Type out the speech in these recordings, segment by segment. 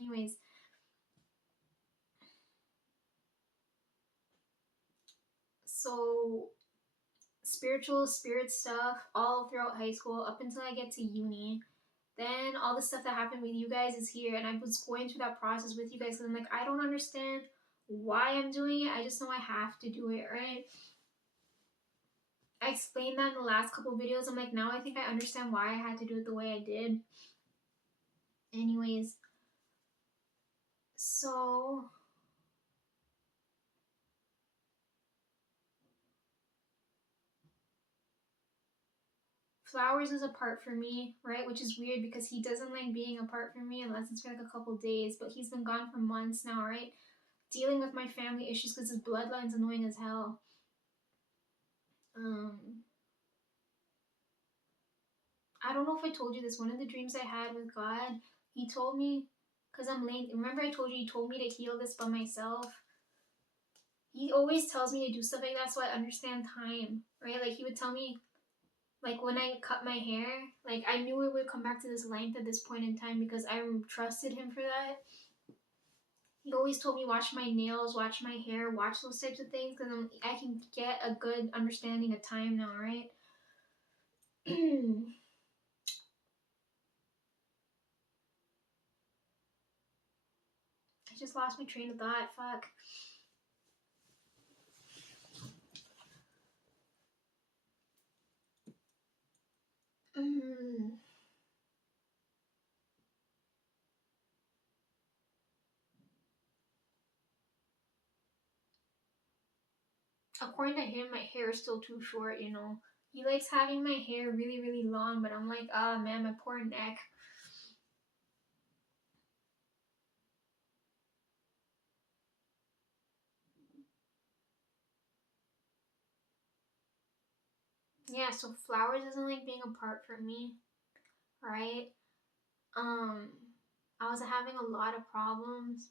Anyways, so spiritual spirit stuff all throughout high school up until I get to uni. Then all the stuff that happened with you guys is here, and I was going through that process with you guys. Because I'm like, I don't understand why I'm doing it. I just know I have to do it, right? I explained that in the last couple of videos. I'm like, now I think I understand why I had to do it the way I did. Anyways, so Flowers is apart from me, right? Which is weird because he doesn't like being apart from me unless it's for like a couple days. But he's been gone for months now, right? Dealing with my family issues because his bloodline's annoying as hell. Um, I don't know if I told you this. One of the dreams I had with God, he told me, because I'm late. Remember, I told you he told me to heal this by myself. He always tells me to do stuff like that so I understand time, right? Like, he would tell me, like, when I cut my hair, like, I knew it would come back to this length at this point in time because I trusted him for that. He always told me, watch my nails, watch my hair, watch those types of things because I can get a good understanding of time now, right? I just lost my train of thought. Fuck. Mm. According to him, my hair is still too short, you know. He likes having my hair really, really long, but I'm like, ah, man, my poor neck. Yeah, so Flowers doesn't like being apart from me, right? Um, I was having a lot of problems.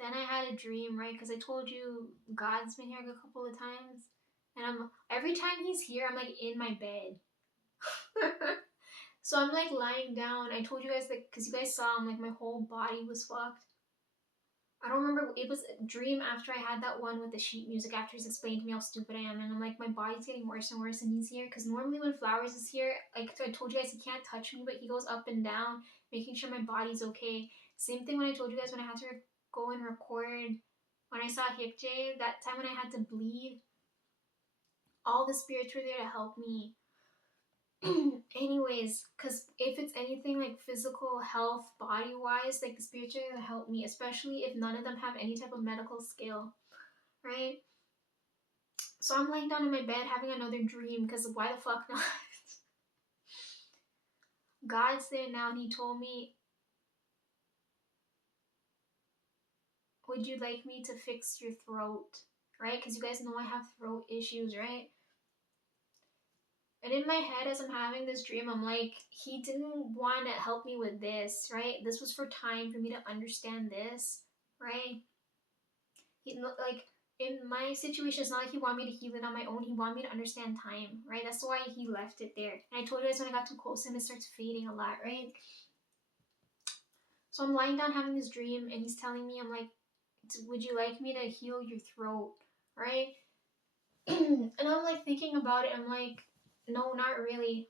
Then I had a dream, right? Because I told you God's been here a couple of times, and every time he's here, I'm like in my bed. So I'm like lying down. I told you guys like, because you guys saw, I'm like my whole body was fucked. I don't remember. It was a dream after I had that one with the sheet music. After he's explained to me how stupid I am, and I'm like, my body's getting worse and worse, and he's here. Because normally when Flowers is here, like I told you guys, he can't touch me, but he goes up and down, making sure my body's okay. Same thing when I told you guys when I had to go and record when I saw Hipjay. That time when I had to bleed, all the spirits were there to help me. Anyways, because if it's anything like physical health, body wise, like the spirits are gonna help me, especially if none of them have any type of medical skill, right? So I'm laying down in my bed having another dream because why the fuck not? God's there now and he told me, would you like me to fix your throat? Right? Because you guys know I have throat issues, right? And in my head, as I'm having this dream, I'm like, he didn't want to help me with this, right? This was for time for me to understand this, right? He like in my situation, it's not like he wanted me to heal it on my own. He wanted me to understand time, right? That's why he left it there. And I told you guys when I got too close to him, it starts fading a lot, right? So I'm lying down having this dream, and he's telling me, I'm like, would you like me to heal your throat, right? And I'm like thinking about it. I'm like, no, not really.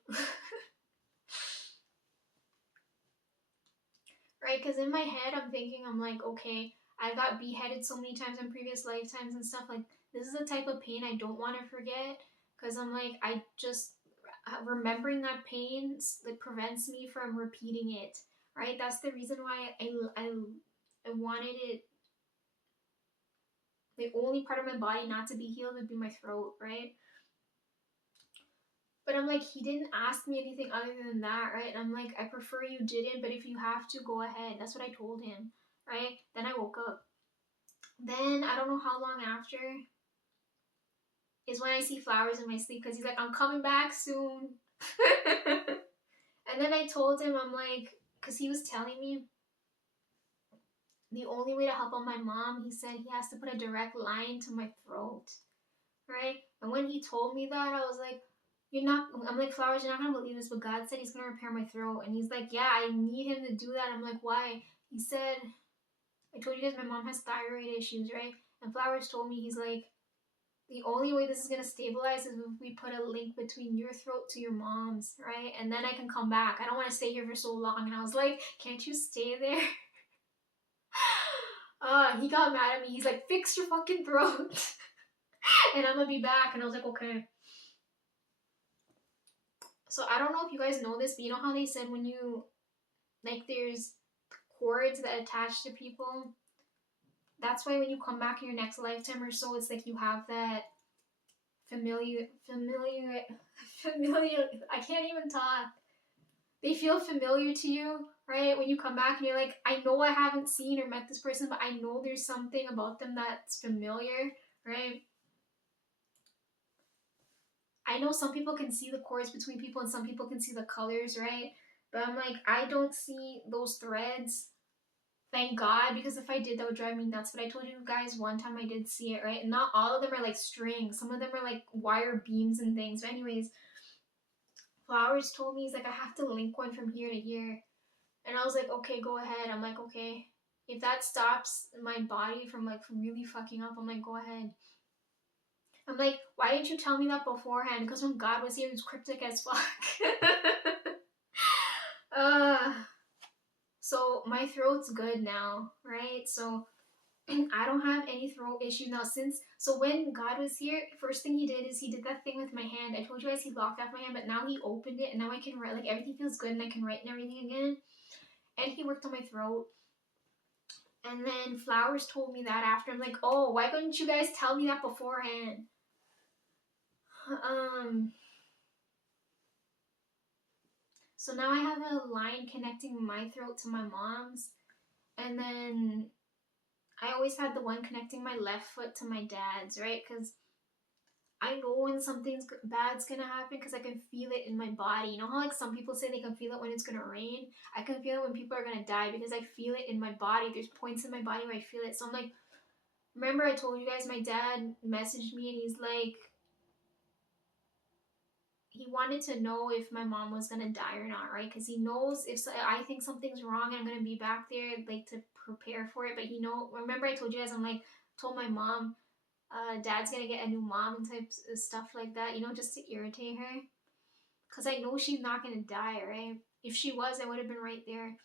Right? Because in my head, I'm thinking, I'm like, okay, I got beheaded so many times in previous lifetimes and stuff. Like, this is a type of pain I don't want to forget. Because I'm like, I just, remembering that pain like prevents me from repeating it. Right? That's the reason why I wanted it. The only part of my body not to be healed would be my throat, right? But I'm like, he didn't ask me anything other than that, right? And I'm like, I prefer you didn't, but if you have to, go ahead. That's what I told him, right? Then I woke up. Then I don't know how long after is when I see Flowers in my sleep because he's like, I'm coming back soon. And then I told him, I'm like, because he was telling me the only way to help out my mom, he said he has to put a direct line to my throat, right? And when he told me that, I was like, I'm like, Flowers, you're not gonna believe this, but God said he's gonna repair my throat. And he's like, yeah, I need him to do that. I'm like, why? He said, I told you guys my mom has thyroid issues, right? And Flowers told me, he's like, the only way this is gonna stabilize is if we put a link between your throat to your mom's, right? And then I can come back. I don't want to stay here for so long. And I was like, can't you stay there? He got mad at me. He's like, fix your fucking throat. And I'm gonna be back. And I was like, okay. So I don't know if you guys know this, but you know how they said when you, like, there's cords that attach to people? That's why when you come back in your next lifetime or so, it's like you have that familiar, I can't even talk. They feel familiar to you, right? When you come back and you're like, I know I haven't seen or met this person, but I know there's something about them that's familiar, right? I know some people can see the cords between people and some people can see the colors, right? But I'm like, I don't see those threads. Thank God, because if I did, that would drive me nuts. But I told you guys one time I did see it, right? And not all of them are like strings. Some of them are like wire beams and things. But anyways, Flowers told me, he's like, I have to link one from here to here. And I was like, okay, go ahead. I'm like, okay. If that stops my body from like really fucking up, I'm like, go ahead. I'm like, why didn't you tell me that beforehand? Because when God was here, he was cryptic as fuck. uh, so my throat's good now, right? So I don't have any throat issues now since. So when God was here, first thing he did is he did that thing with my hand. I told you guys he locked off my hand, but now he opened it and now I can write. Like everything feels good and I can write and everything again. And he worked on my throat. And then Flowers told me that after. I'm like, oh, why couldn't you guys tell me that beforehand? So now I have a line connecting my throat to my mom's. And then I always had the one connecting my left foot to my dad's, right? Because I know when something's bad's gonna happen because I can feel it in my body. You know how like some people say they can feel it when it's gonna rain? I can feel it when people are gonna die because I feel it in my body. There's points in my body where I feel it. So I'm like, remember I told you guys my dad messaged me and he's like, he wanted to know if my mom was gonna die or not, right? Because he knows if I think something's wrong and I'm gonna be back there, like to prepare for it. But he know. Remember I told you guys I'm like told my mom, dad's gonna get a new mom and type of stuff like that, you know, just to irritate her. Because I know she's not gonna die, right? If she was, I would have been right there.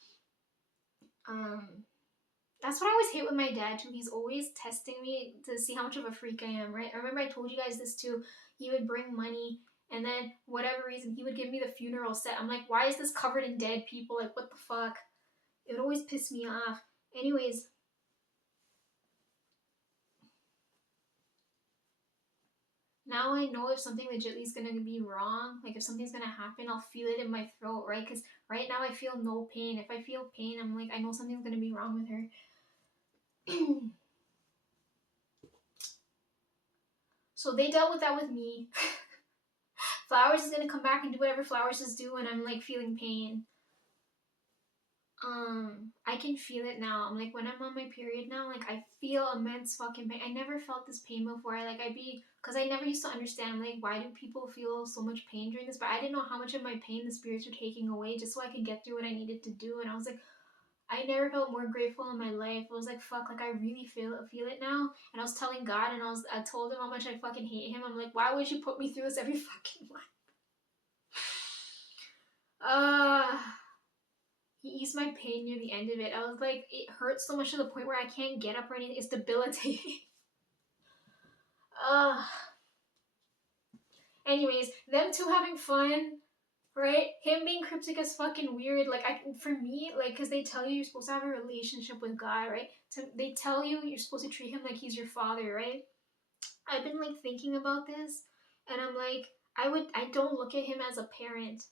That's what I always hate with my dad too. He's always testing me to see how much of a freak I am, right? I remember I told you guys this too. He would bring money and then whatever reason he would give me the funeral set. I'm like, why is this covered in dead people? Like, what the fuck? It would always piss me off. Anyways, now I know if something legitly is gonna be wrong, like if something's gonna happen, I'll feel it in my throat, right? Because right now I feel no pain. If I feel pain, I'm like, I know something's gonna be wrong with her. So they dealt with that with me. Flowers is gonna come back and do whatever Flowers is doing. I'm like feeling pain. I can feel it now. I'm like when I'm on my period now, like I feel immense fucking pain. I never felt this pain before. Because I never used to understand like why do people feel so much pain during this, but I didn't know how much of my pain the spirits were taking away just so I could get through what I needed to do. And I was like, I never felt more grateful in my life. I was like, fuck, like I really feel it now. And I was telling God and I told him how much I fucking hate him. I'm like, why would you put me through this every fucking month? He eased my pain near the end of it. I was like, it hurts so much to the point where I can't get up or anything. It's debilitating. Anyways, them two having fun, right? Him being cryptic as fucking weird. Like, for me, like, because they tell you you're supposed to have a relationship with God, right? They tell you you're supposed to treat him like he's your father, right? I've been, like, thinking about this, and I'm like, I don't look at him as a parent.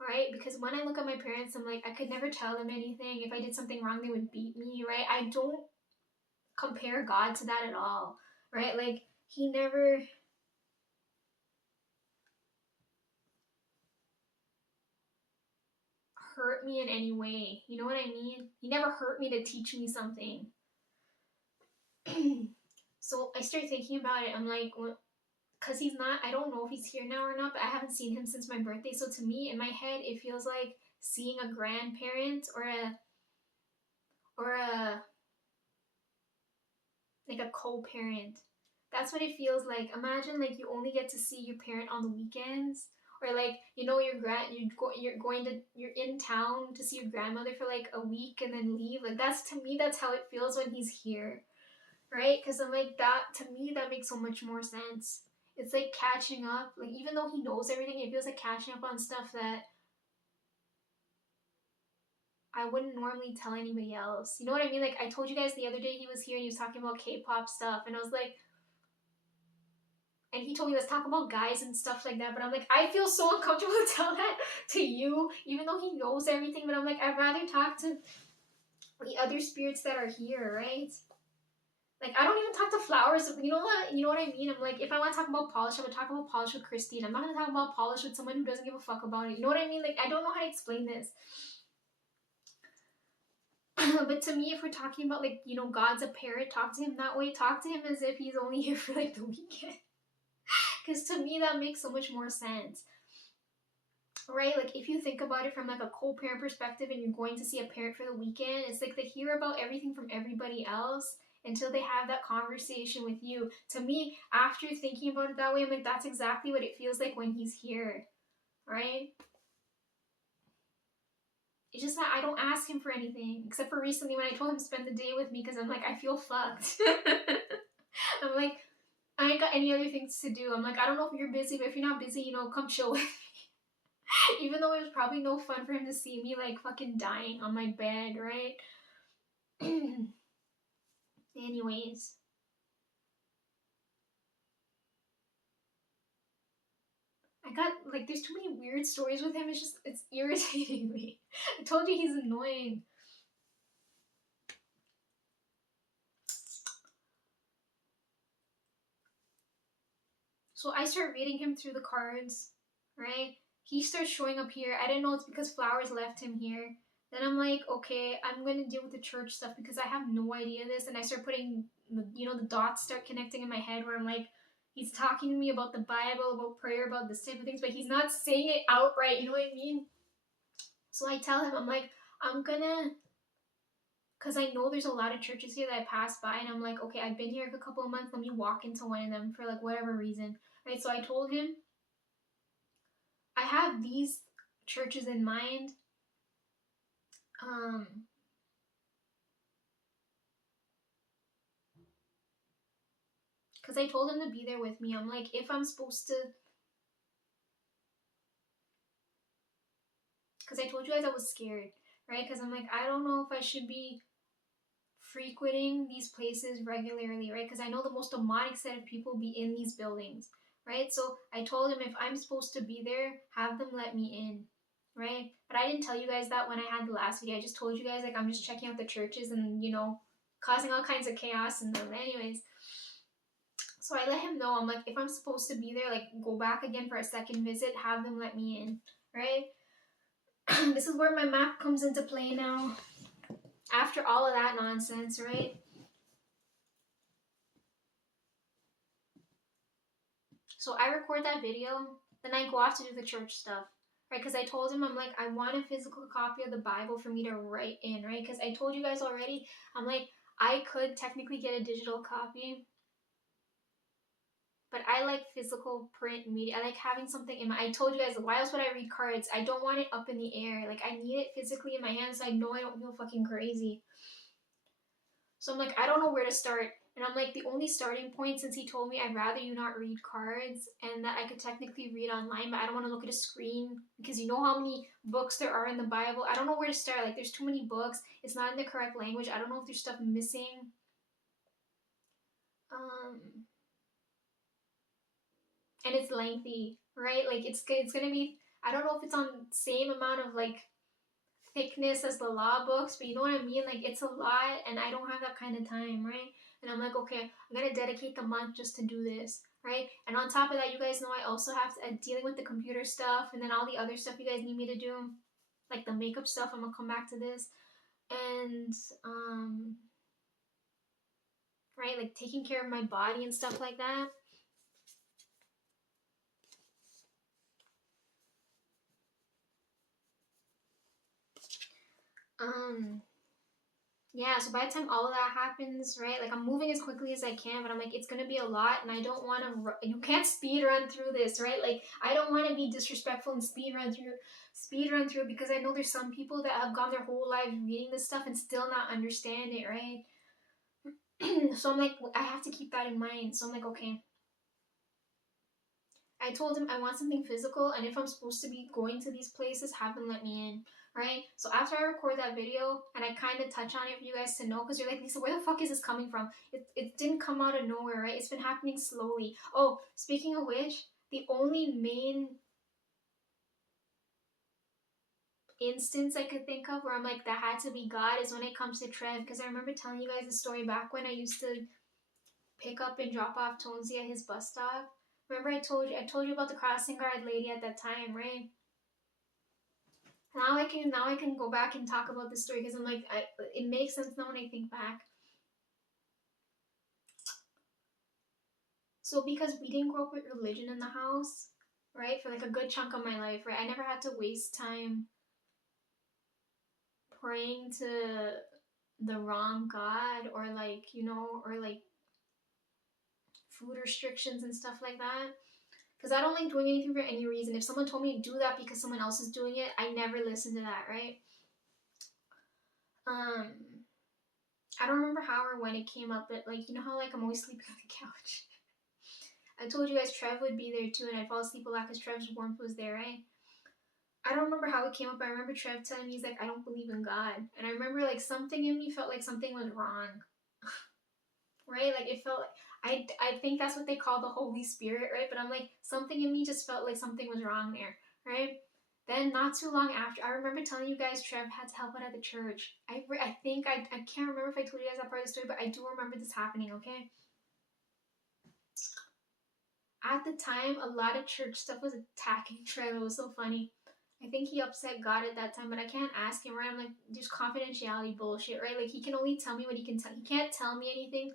Right? Because when I look at my parents, I'm like, I could never tell them anything. If I did something wrong, they would beat me, right? I don't compare God to that at all, right? Like, he never hurt me in any way. You know what I mean? He never hurt me to teach me something. So I started thinking about it. I'm like, because he's not, I don't know if he's here now or not, but I haven't seen him since my birthday. So to me, in my head, it feels like seeing a grandparent or a like a co-parent. That's what it feels like. Imagine like you only get to see your parent on the weekends, or like you're in town to see your grandmother for like a week and then leave. Like that's, to me, that's how it feels when he's here, right? Because I'm like, that, to me, that makes so much more sense. It's like catching up. Like even though he knows everything, it feels like catching up on stuff that I wouldn't normally tell anybody else. You know what I mean? Like I told you guys the other day he was here and he was talking about K-pop stuff, and I was like, and he told me let's talk about guys and stuff like that. But I'm like, I feel so uncomfortable to tell that to you, even though he knows everything. But I'm like, I'd rather talk to the other spirits that are here, right? Like I don't even talk to flowers. You know what? You know what I mean? I'm like, if I want to talk about polish, I would talk about polish with Christine. I'm not gonna talk about polish with someone who doesn't give a fuck about it. You know what I mean? Like I don't know how to explain this. But to me, if we're talking about like, you know, God's a parent, talk to him that way. Talk to him as if he's only here for like the weekend. Because to me, that makes so much more sense. Right? Like if you think about it from like a co-parent perspective and you're going to see a parent for the weekend, it's like they hear about everything from everybody else until they have that conversation with you. To me, after thinking about it that way, I'm like, that's exactly what it feels like when he's here. Right? It's just that I don't ask him for anything, except for recently when I told him to spend the day with me because I'm like, I feel fucked. I'm like, I ain't got any other things to do. I'm like, I don't know if you're busy, but if you're not busy, you know, come chill with me. Even though it was probably no fun for him to see me like fucking dying on my bed, right? Anyways. I got, like, there's too many weird stories with him. It's irritating me. I told you he's annoying. So I start reading him through the cards, right? He starts showing up here. I didn't know it's because Flowers left him here. Then I'm like, okay, I'm going to deal with the church stuff because I have no idea this. And I start putting, you know, the dots start connecting in my head where I'm like, he's talking to me about the Bible, about prayer, about this type of things, but he's not saying it outright. You know what I mean? So I tell him, I'm like, I'm gonna, because I know there's a lot of churches here that I pass by, and I'm like, okay, I've been here a couple of months, let me walk into one of them for like whatever reason, right? So I told him, I have these churches in mind, because I told him to be there with me. I'm like, if I'm supposed to, because I told you guys I was scared, right? Because I'm like, I don't know if I should be frequenting these places regularly, right? Because I know the most demonic set of people be in these buildings, right? So I told him if I'm supposed to be there, have them let me in, right? But I didn't tell you guys that when I had the last video. I just told you guys like I'm just checking out the churches and, you know, causing all kinds of chaos in them. Anyways, so I let him know. I'm like, if I'm supposed to be there, like go back again for a second visit, have them let me in, right? This is where my map comes into play now. After all of that nonsense, right? So I record that video, then I go off to do the church stuff, right? Because I told him, I'm like, I want a physical copy of the Bible for me to write in, right? Because I told you guys already, I'm like, I could technically get a digital copy, but I like physical print media. I like having something in my, I told you guys, why else would I read cards? I don't want it up in the air. Like, I need it physically in my hands so I know I don't feel fucking crazy. So I'm like, I don't know where to start. And I'm like, the only starting point, since he told me I'd rather you not read cards and that I could technically read online, but I don't want to look at a screen because you know how many books there are in the Bible. I don't know where to start. Like, there's too many books. It's not in the correct language. I don't know if there's stuff missing. And it's lengthy, right? Like, it's going to be, I don't know if it's on same amount of, like, thickness as the law books, but you know what I mean? Like, it's a lot and I don't have that kind of time, right? And I'm like, okay, I'm gonna dedicate the month just to do this, right? And on top of that, you guys know I also have to dealing with the computer stuff and then all the other stuff you guys need me to do, like the makeup stuff. I'm gonna come back to this, and right, like taking care of my body and stuff like that. Yeah, so by the time all of that happens, right, like I'm moving as quickly as I can, but I'm like, it's gonna be a lot, and I don't want to. You can't speed run through this, right? Like I don't want to be disrespectful and speed run through because I know there's some people that have gone their whole lives reading this stuff and still not understand it, right? So I'm like, I have to keep that in mind. So I'm like, okay. I told him I want something physical, and if I'm supposed to be going to these places, have them let me in, right? So after I record that video, and I kind of touch on it for you guys to know, because you're like, Lisa, where the fuck is this coming from? It didn't come out of nowhere, right? It's been happening slowly. Oh, speaking of which, the only main instance I could think of where I'm like, that had to be God is when it comes to Trev, because I remember telling you guys the story back when I used to pick up and drop off Tonesy at his bus stop. Remember I told you about the crossing guard lady at that time, right? Now I can go back and talk about this story because I'm like it makes sense now when I think back. So because we didn't grow up with religion in the house, right? For like a good chunk of my life, right? I never had to waste time praying to the wrong God or like, you know, or like food restrictions and stuff like that. Because I don't like doing anything for any reason. If someone told me to do that because someone else is doing it, I never listen to that, right? I don't remember how or when it came up, but like, you know how like I'm always sleeping on the couch? I told you guys Trev would be there too, and I'd fall asleep a lot because Trev's warmth was there, right? I don't remember how it came up. I remember Trev telling me, he's like, I don't believe in God. And I remember like something in me felt like something was wrong. Right? Like it felt like, I think that's what they call the Holy Spirit, right? But I'm like, something in me just felt like something was wrong there, right? Then not too long after, I remember telling you guys Trev had to help out at the church. I think, I can't remember if I told you guys that part of the story, but I do remember this happening, okay? At the time, a lot of church stuff was attacking Trev. It was so funny. I think he upset God at that time, but I can't ask him, right? I'm like, just confidentiality bullshit, right? Like, he can only tell me what he can tell. He can't tell me anything.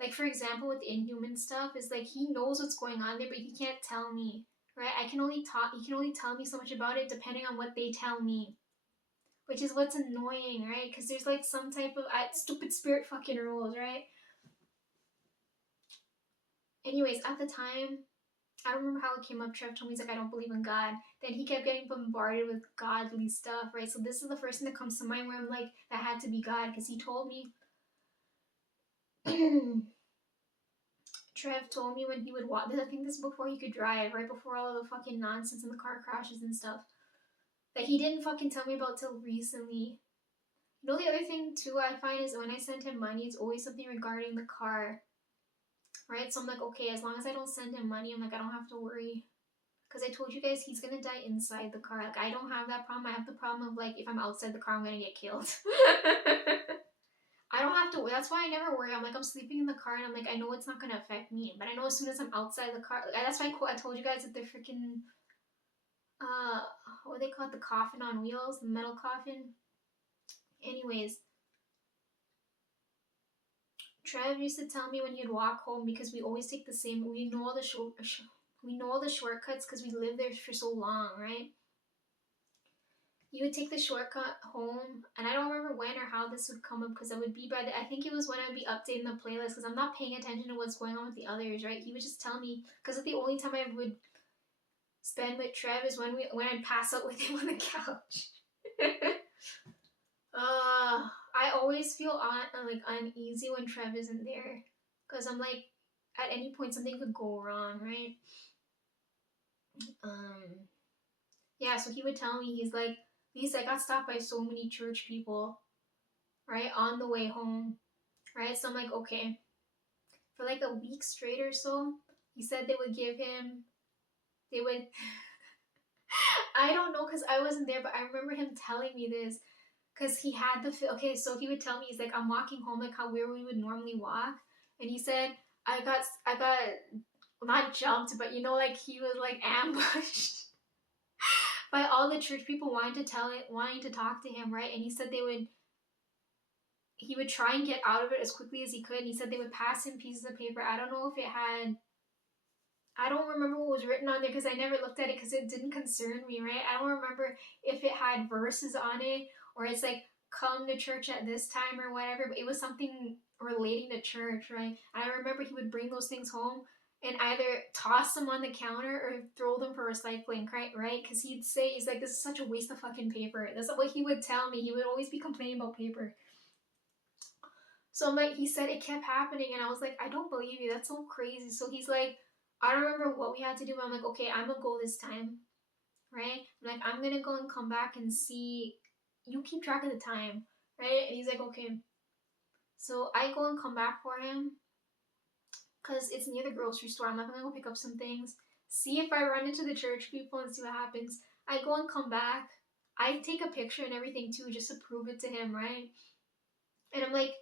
Like, for example, with Inhuman stuff, is like, he knows what's going on there, but he can't tell me, right? I can only talk, he can only tell me so much about it depending on what they tell me. Which is what's annoying, right? Because there's like some type of stupid spirit fucking rules, right? Anyways, at the time, I don't remember how it came up. Trev told me, he's like, I don't believe in God. Then he kept getting bombarded with godly stuff, right? So this is the first thing that comes to mind where I'm like, that had to be God, because he told me. Trev told me when he would walk. I think this is before he could drive, right before all of the fucking nonsense and the car crashes and stuff. That he didn't fucking tell me about till recently. You know, the other thing too I find is when I send him money, it's always something regarding the car. Right? So I'm like, okay, as long as I don't send him money, I'm like, I don't have to worry. Because I told you guys he's gonna die inside the car. Like, I don't have that problem. I have the problem of like, if I'm outside the car, I'm gonna get killed. I don't have to. That's why I never worry. I'm like, I'm sleeping in the car, and I'm like, I know it's not gonna affect me, but I know as soon as I'm outside the car, like, that's why I told you guys that the freaking what they call it, the coffin on wheels, the metal coffin. Anyways, Trev used to tell me when he'd walk home because we always take the same. We know all the we know all the shortcuts because we lived there for so long, right? You would take the shortcut home, and I don't remember when or how this would come up because it would be by the. I think it was when I would be updating the playlist because I'm not paying attention to what's going on with the others, right? He would just tell me because the only time I would spend with Trev is when I'd pass out with him on the couch. I always feel like uneasy when Trev isn't there because I'm like, at any point something could go wrong, right? Yeah, so he would tell me, he's like, Lisa, I got stopped by so many church people, right, on the way home, right? So I'm like, okay. For like a week straight or so, he said they would, I don't know because I wasn't there, but I remember him telling me this because he had okay, so he would tell me, he's like, I'm walking home like how where we would normally walk, and he said, I got not jumped, but you know, like he was like ambushed by all the church people wanting to talk to him, right? And he said he would try and get out of it as quickly as he could, and he said they would pass him pieces of paper. I don't know if it had I don't remember what was written on there because I never looked at it because it didn't concern me, right? I don't remember if it had verses on it or it's like come to church at this time or whatever, but it was something relating to church, right? And I remember he would bring those things home and either toss them on the counter or throw them for recycling, right? Because he'd say, he's like, this is such a waste of fucking paper. That's what he would tell me. He would always be complaining about paper. So I'm like, he said it kept happening, and I was like, I don't believe you. That's so crazy. So he's like, I don't remember what we had to do, but I'm like, okay, I'm gonna go this time, right? I'm like, I'm gonna go and come back and see. You keep track of the time, right? And he's like, okay. So I go and come back for him because it's near the grocery store. I'm like, I'm gonna go pick up some things, see if I run into the church people and see what happens. I go and come back. I take a picture and everything too, just to prove it to him, right? And I'm like,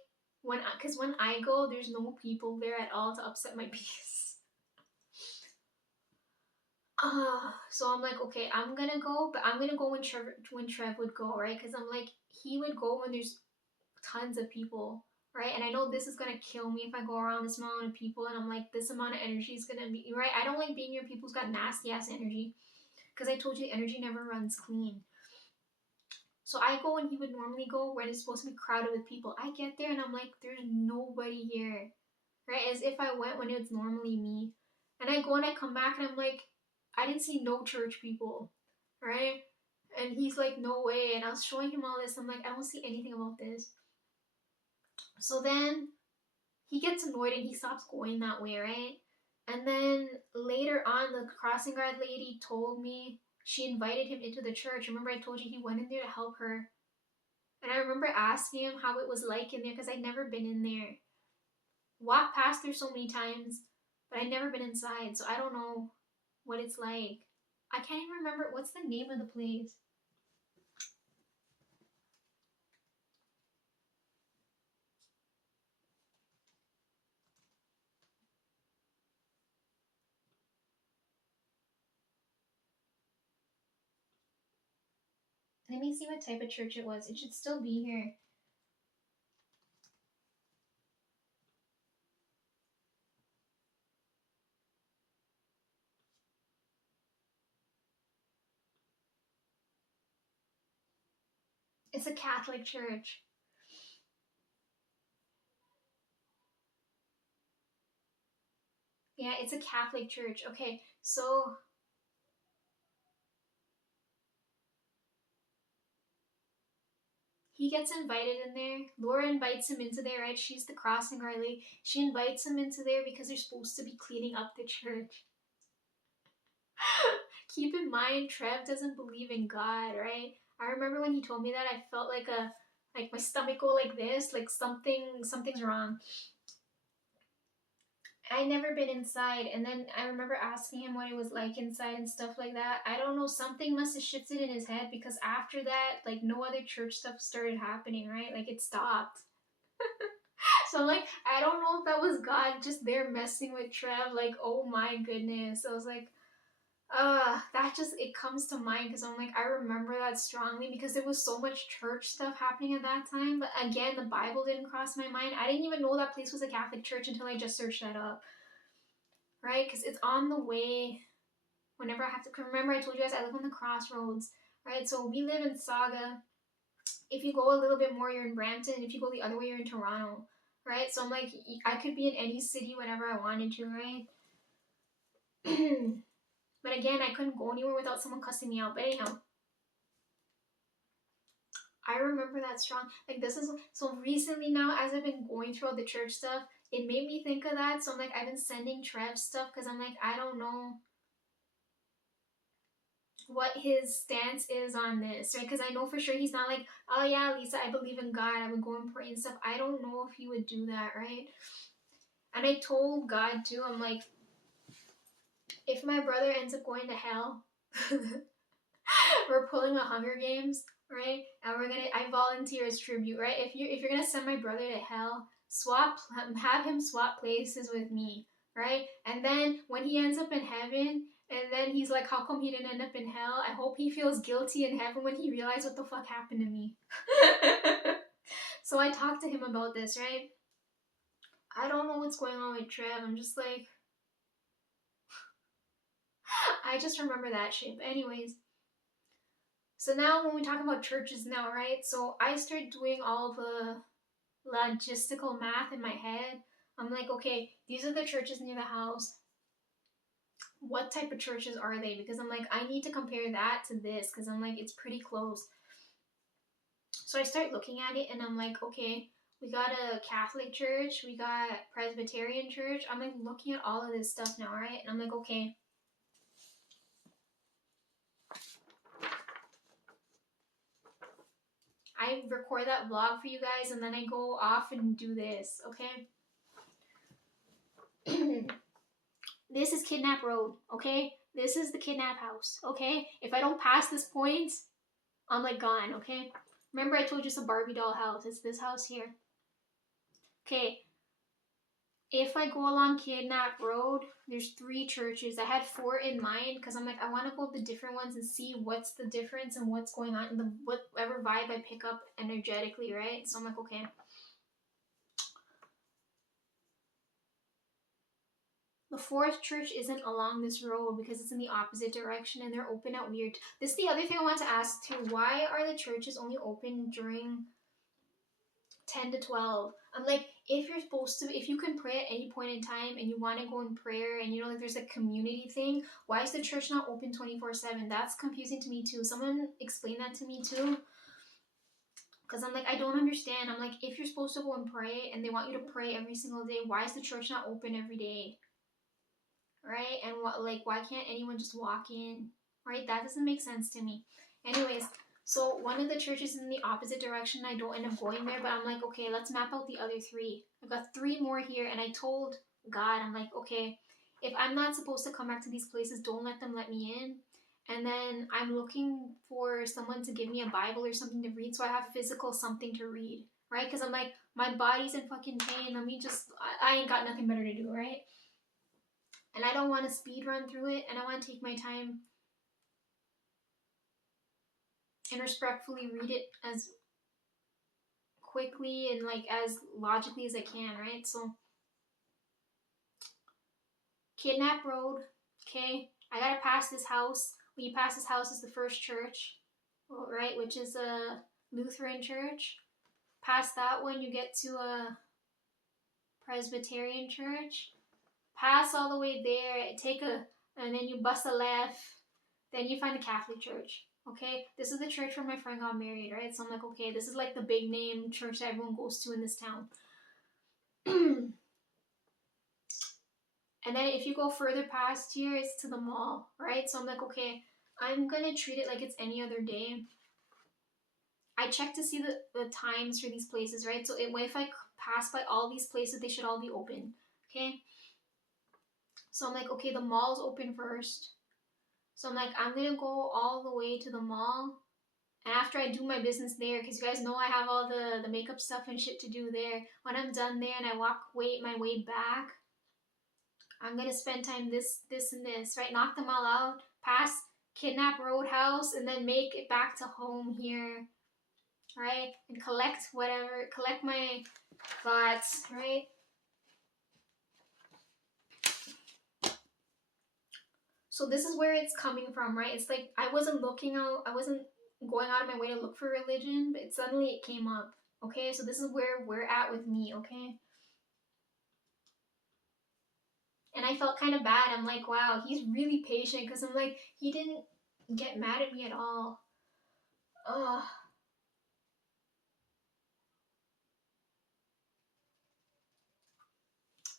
because when I go, there's no people there at all to upset my peace. So I'm like, okay, I'm gonna go, but I'm gonna go when Trev would go, right? Because I'm like, he would go when there's tons of people, right? And I know this is gonna kill me if I go around this amount of people, and I'm like, this amount of energy is gonna be right. I don't like being near people who's got nasty ass energy, because I told you the energy never runs clean. So I go when he would normally go, when it's supposed to be crowded with people. I get there and I'm like, there's nobody here, right? As if I went when it's normally me. And I go and I come back and I'm like, I didn't see no church people, right? And he's like, no way. And I was showing him all this. I'm like, I don't see anything about this. So then he gets annoyed and he stops going that way, right? And then later on, the crossing guard lady told me she invited him into the church. Remember, I told you he went in there to help her. And I remember asking him how it was like in there because I'd never been in there. Walked past there so many times, but I'd never been inside, so I don't know what it's like. I can't even remember what's the name of the place. Let me see what type of church it was. It should still be here. It's a Catholic church. Yeah, it's a Catholic church. Okay, so he gets invited in there. Laura invites him into there, right? She's the crossing guard lady. She invites him into there because they're supposed to be cleaning up the church. Keep in mind, Trev doesn't believe in God, right? I remember when he told me that, I felt like my stomach go like this, like something's wrong. I never been inside, and then I remember asking him what it was like inside and stuff like that. I don't know, something must have shifted in his head because after that, like no other church stuff started happening, right? Like it stopped. So I'm like, I don't know if that was God just there messing with Trev. Like, oh my goodness. I was like, that just, it comes to mind because I'm like, I remember that strongly because there was so much church stuff happening at that time. But again, the Bible didn't cross my mind. I didn't even know that place was a Catholic church until I just searched that up, right? Because it's on the way whenever I have to. Remember, I told you guys I live on the crossroads, right? So we live in Saga. If you go a little bit more, you're in Brampton. If you go the other way, you're in Toronto, right? So I'm like, I could be in any city whenever I wanted to, right? But again, I couldn't go anywhere without someone cussing me out. But anyhow, I remember that strong. Like this is so recently now, as I've been going through all the church stuff, it made me think of that. So I'm like, I've been sending Trev stuff because I'm like, I don't know what his stance is on this, right? Because I know for sure he's not like, oh yeah, Lisa, I believe in God, I would go and pray and stuff. I don't know if he would do that, right? And I told God too, I'm like, if my brother ends up going to hell, we're pulling a Hunger Games, right? And I volunteer as tribute, right? If you're gonna send my brother to hell, have him swap places with me, right? And then when he ends up in heaven, and then he's like, how come he didn't end up in hell? I hope he feels guilty in heaven when he realized what the fuck happened to me. So I talked to him about this, right? I don't know what's going on with Trev. I'm just like, I just remember that shit. But anyways, so now when we talk about churches now, right? So I started doing all the logistical math in my head. I'm like, okay, these are the churches near the house. What type of churches are they? Because I'm like, I need to compare that to this because I'm like, it's pretty close. So I start looking at it and I'm like, okay, we got a Catholic church, we got Presbyterian church. I'm like looking at all of this stuff now, right? And I'm like, okay. I record that vlog for you guys and then I go off and do this, okay? This is Kidnap Road, okay? This is the kidnap house, okay? If I don't pass this point, I'm like gone, okay? Remember I told you it's a Barbie doll house. It's this house here. Okay. If I go along Kidnap Road, there's 3 churches. I had 4 in mind because I'm like, I want to go the different ones and see what's the difference and what's going on, and whatever vibe I pick up energetically, right? So I'm like, okay. The 4th church isn't along this road because it's in the opposite direction and they're open at weird. This is the other thing I want to ask too. Why are the churches only open during 10 to 12? I'm like, if you're supposed to, if you can pray at any point in time and you want to go in prayer and you know, like there's a community thing, why is the church not open 24/7? That's confusing to me too. Someone explain that to me too. Because I'm like, I don't understand. I'm like, if you're supposed to go and pray and they want you to pray every single day, why is the church not open every day? Right? And what, like, why can't anyone just walk in? Right? That doesn't make sense to me. Anyways, so one of the churches is in the opposite direction. I don't end up going there, but I'm like, okay, let's map out the other 3. I've got 3 more here, and I told God, I'm like, okay, if I'm not supposed to come back to these places, don't let them let me in. And then I'm looking for someone to give me a Bible or something to read so I have physical something to read, right? Because I'm like, my body's in fucking pain. Let me just, I ain't got nothing better to do, right? And I don't want to speed run through it, and I want to take my time and respectfully read it as quickly and like as logically as I can, right? So Kidnap Road, okay? I gotta pass this house. When you pass this house is the first church, right? Which is a Lutheran church. Past that one, you get to a Presbyterian church. Pass all the way there, and then you bust a left. Then you find the Catholic church. Okay, this is the church where my friend got married, right? So I'm like, okay, this is like the big name church that everyone goes to in this town. And then if you go further past here, it's to the mall, right? So I'm like, okay, I'm gonna treat it like it's any other day. I check to see the times for these places, right? So if I pass by all these places, they should all be open, okay? So I'm like, okay, the mall's open first. So I'm like, I'm gonna go all the way to the mall. And after I do my business there, because you guys know I have all the makeup stuff and shit to do there, when I'm done there and I walk my way back, I'm gonna spend time this, and this, right? Knock them all out, pass Kidnap Roadhouse, and then make it back to home here, right? And collect my thoughts, right? So this is where it's coming from, right? It's like I wasn't going out of my way to look for religion, but suddenly it came up, okay? So this is where we're at with me, okay? And I felt kind of bad. I'm like, wow, he's really patient, because I'm like, he didn't get mad at me at all. Ugh.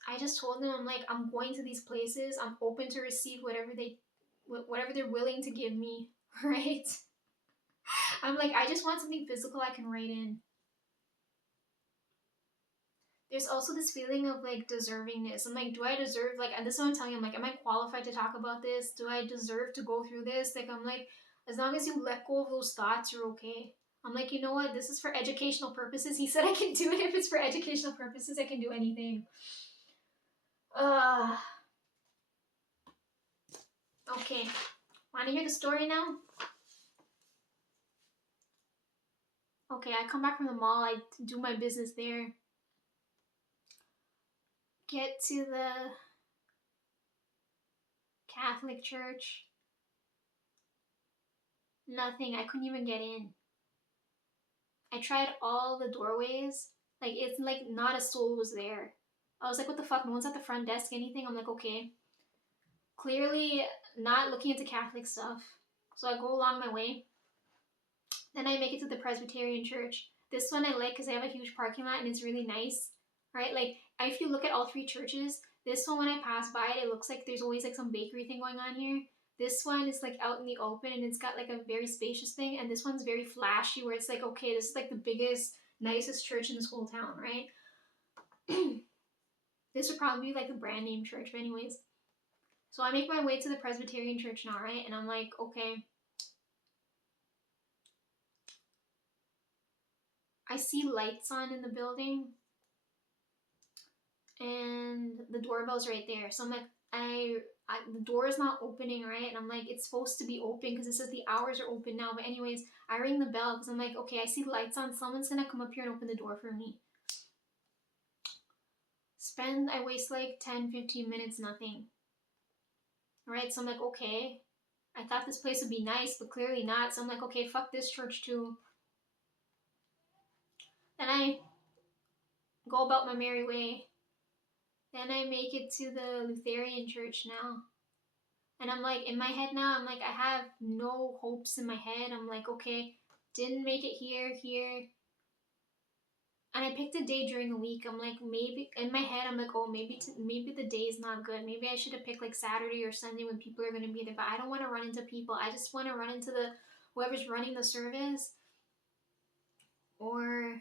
I just told them, I'm like, I'm going to these places. I'm open to receive whatever they're willing to give me, right? I'm like, I just want something physical I can write in. There's also this feeling of like deservingness. I'm like, do I deserve, like, and this is what I'm telling you, I'm like, am I qualified to talk about this? Do I deserve to go through this? Like, I'm like, as long as you let go of those thoughts, you're okay. I'm like, you know what? This is for educational purposes. He said I can do it. If it's for educational purposes, I can do anything. Okay. Want to hear the story now? Okay, I come back from the mall. I do my business there. Get to the Catholic church. Nothing. I couldn't even get in. I tried all the doorways. Like, it's like not a soul was there. I was like, what the fuck? No one's at the front desk, anything? I'm like, okay. Clearly not looking into Catholic stuff. So I go along my way. Then I make it to the Presbyterian church. This one I like because they have a huge parking lot and it's really nice. Right? Like, if you look at all three churches, this one when I pass by it, it looks like there's always like some bakery thing going on here. This one is like out in the open and it's got like a very spacious thing, and this one's very flashy where it's like, okay, this is like the biggest, nicest church in this whole town, right? This would probably be like a brand name church, but anyways. So I make my way to the Presbyterian church now, right? And I'm like, okay. I see lights on in the building and the doorbell's right there. So I'm like, the door is not opening, right? And I'm like, it's supposed to be open because it says the hours are open now. But anyways, I ring the bell because I'm like, okay, I see lights on. Someone's gonna come up here and open the door for me. I waste like 10-15 minutes, nothing. Right? So I'm like, okay. I thought this place would be nice, but clearly not. So I'm like, okay, fuck this church too. Then I go about my merry way. Then I make it to the Lutheran church now. And I'm like, in my head now, I'm like, I have no hopes in my head. I'm like, okay, didn't make it here. And I picked a day during the week. I'm like, maybe, in my head, I'm like, oh, maybe the day is not good. Maybe I should have picked like Saturday or Sunday when people are going to be there. But I don't want to run into people. I just want to run into whoever's running the service, or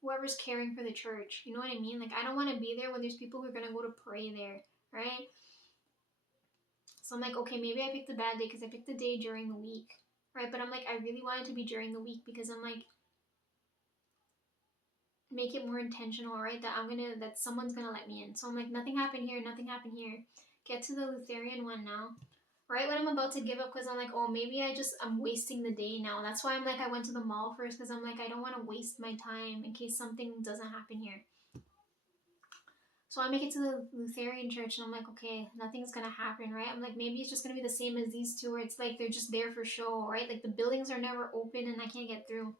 whoever's caring for the church. You know what I mean? Like, I don't want to be there when there's people who are going to go to pray there, right? So I'm like, okay, maybe I picked a bad day because I picked a day during the week, right? But I'm like, I really wanted to be during the week because I'm like, make it more intentional, right? That someone's gonna let me in. So I'm like, nothing happened here. Get to the Lutheran one now. Right when I'm about to give up because I'm like, oh, maybe I'm wasting the day now. That's why I'm like, I went to the mall first because I'm like, I don't want to waste my time in case something doesn't happen here. So I make it to the Lutheran church and I'm like, okay, nothing's gonna happen, right? I'm like, maybe it's just gonna be the same as these two where it's like they're just there for show, right? Like the buildings are never open and I can't get through.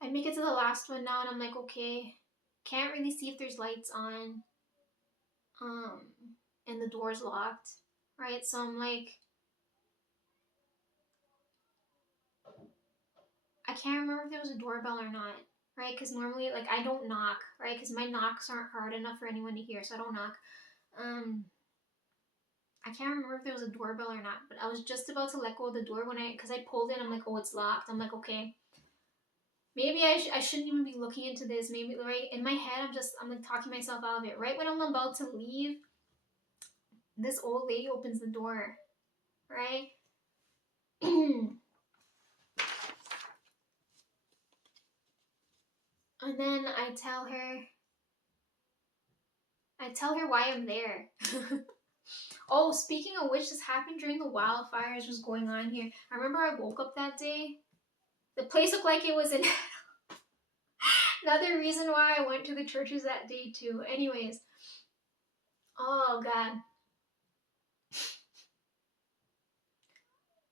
I make it to the last one now and I'm like, okay, can't really see if there's lights on. Um, and the door's locked, right? So I'm like, I can't remember if there was a doorbell or not, right? Because normally, like, I don't knock, right? Because my knocks aren't hard enough for anyone to hear, so I don't knock. I can't remember if there was a doorbell or not, but I was just about to let go of the door because I pulled in, I'm like, oh, it's locked. I'm like, okay, maybe I shouldn't even be looking into this. Maybe, right, in my head, I'm like talking myself out of it. Right when I'm about to leave, this old lady opens the door, right? And then I tell her why I'm there. Oh, speaking of which, this happened during the wildfires was going on here. I remember I woke up that day. The place looked like it was in another reason why I went to the churches that day too. Anyways. Oh god.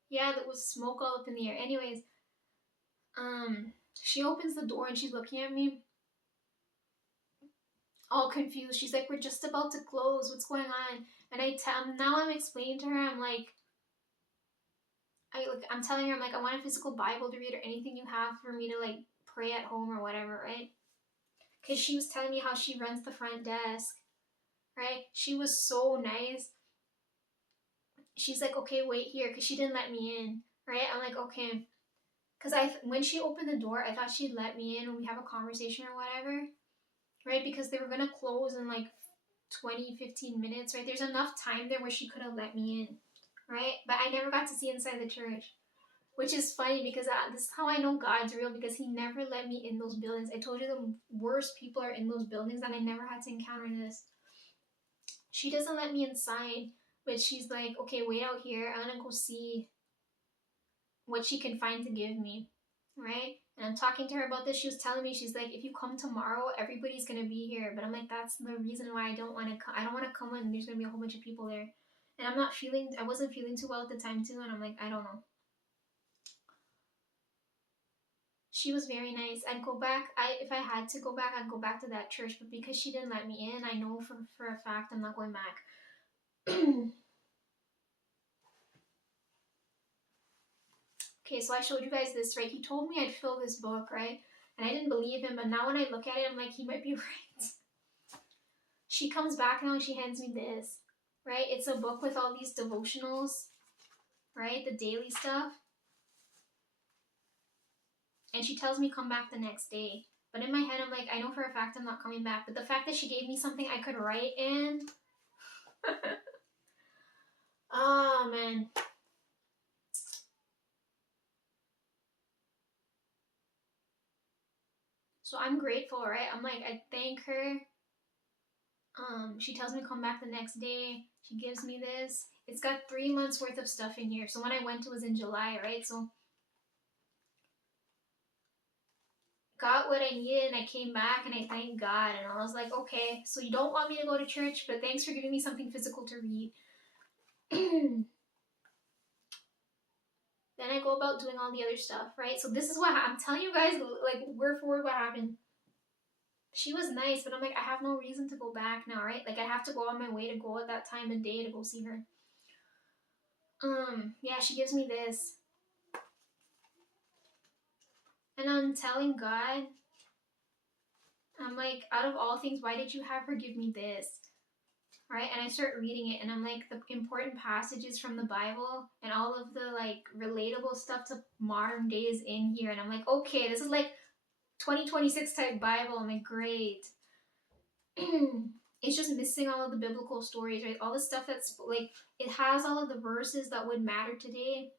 Yeah, there was smoke all up in the air. Anyways, she opens the door and she's looking at me all confused. She's like, we're just about to close. What's going on? And I'm explaining to her, I'm telling her, I'm like, I want a physical Bible to read or anything you have for me to like pray at home or whatever, right? Because she was telling me how she runs the front desk, right? She was so nice. She's like, okay, wait here, because she didn't let me in, right? I'm like, okay. Because when she opened the door, I thought she'd let me in and we have a conversation or whatever, right? Because they were going to close in like 20-15 minutes, right? There's enough time there where she could have let me in, right? But I never got to see inside the church. Which is funny because this is how I know God's real, because he never let me in those buildings. I told you the worst people are in those buildings and I never had to encounter this. She doesn't let me inside, but she's like, okay, wait out here. I'm going to go see what she can find to give me, right? And I'm talking to her about this. She was telling me, she's like, if you come tomorrow, everybody's gonna be here. But I'm like, that's the reason why I don't want to come. I don't want to come when there's gonna be a whole bunch of people there. And I wasn't feeling too well at the time too. And I'm like, I don't know. She was very nice. I'd go back. If I had to go back, I'd go back to that church. But because she didn't let me in, I know for a fact I'm not going back. Okay, so I showed you guys this, right? He told me I'd fill this book, right? And I didn't believe him, but now when I look at it, I'm like, he might be right. She comes back now and she hands me this, right? It's a book with all these devotionals, right? The daily stuff. And she tells me come back the next day. But in my head, I'm like, I know for a fact I'm not coming back. But the fact that she gave me something I could write in. Oh, man. So I'm grateful, right? I'm like, I thank her. She tells me to come back the next day. She gives me this. It's got 3 months worth of stuff in here. So when I went, it was in July, right? So got what I needed and I came back and I thanked God. And I was like, okay, so you don't want me to go to church, but thanks for giving me something physical to read. Then I go about doing all the other stuff, right? So this is what I'm telling you guys, like, word for word what happened. She was nice, but I'm like, I have no reason to go back now, right? Like, I have to go on my way to go at that time of day to go see her. Yeah, she gives me this. And I'm telling God, I'm like, out of all things, why did you have her give me this? Right? And I start reading it, and I'm like, the important passages from the Bible and all of the like relatable stuff to modern days in here. And I'm like, okay, this is like 2026 type Bible. I'm like, great. It's just missing all of the biblical stories, right? All the stuff that's like, it has all of the verses that would matter today,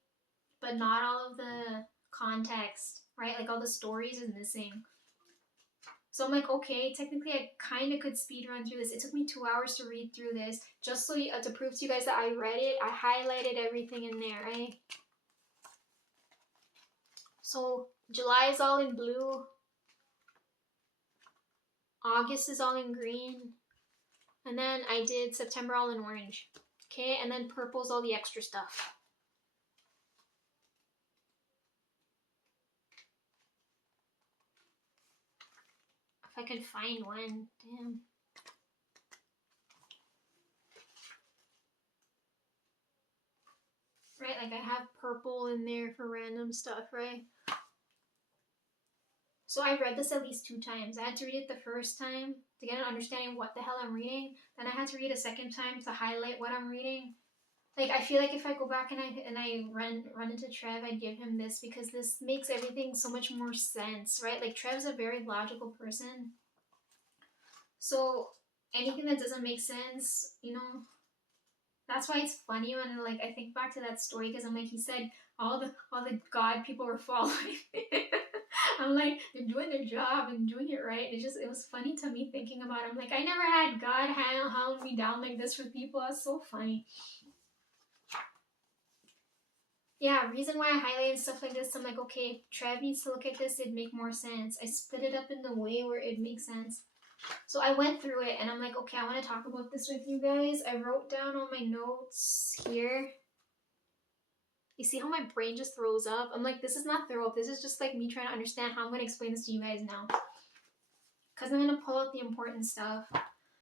but not all of the context, right? Like all the stories is missing. So I'm like, okay, technically I kind of could speed run through this. It took me 2 hours to read through this, just so to prove to you guys that I read it. I highlighted everything in there, right? So July is all in blue. August is all in green. And then I did September all in orange. Okay, and then purple's all the extra stuff. If I could find one, damn. Right, like I have purple in there for random stuff, right? So I read this at least 2 times. I had to read it the first time to get an understanding of what the hell I'm reading. Then I had to read a second time to highlight what I'm reading. Like, I feel like if I go back and I run into Trev, I'd give him this because this makes everything so much more sense, right? Like, Trev's a very logical person. So anything that doesn't make sense, you know, that's why it's funny when like I think back to that story because I'm like, he said all the God people were following. I'm like, they're doing their job and doing it right. It was funny to me thinking about it. I'm like, I never had God hound me down like this for people. That's so funny. Yeah, reason why I highlighted stuff like this, I'm like, okay, Trev needs to look at this, it'd make more sense. I split it up in the way where it makes sense. So I went through it and I'm like, okay, I want to talk about this with you guys. I wrote down all my notes here. You see how my brain just throws up? I'm like, this is not throw up. This is just like me trying to understand how I'm going to explain this to you guys now. Because I'm going to pull out the important stuff.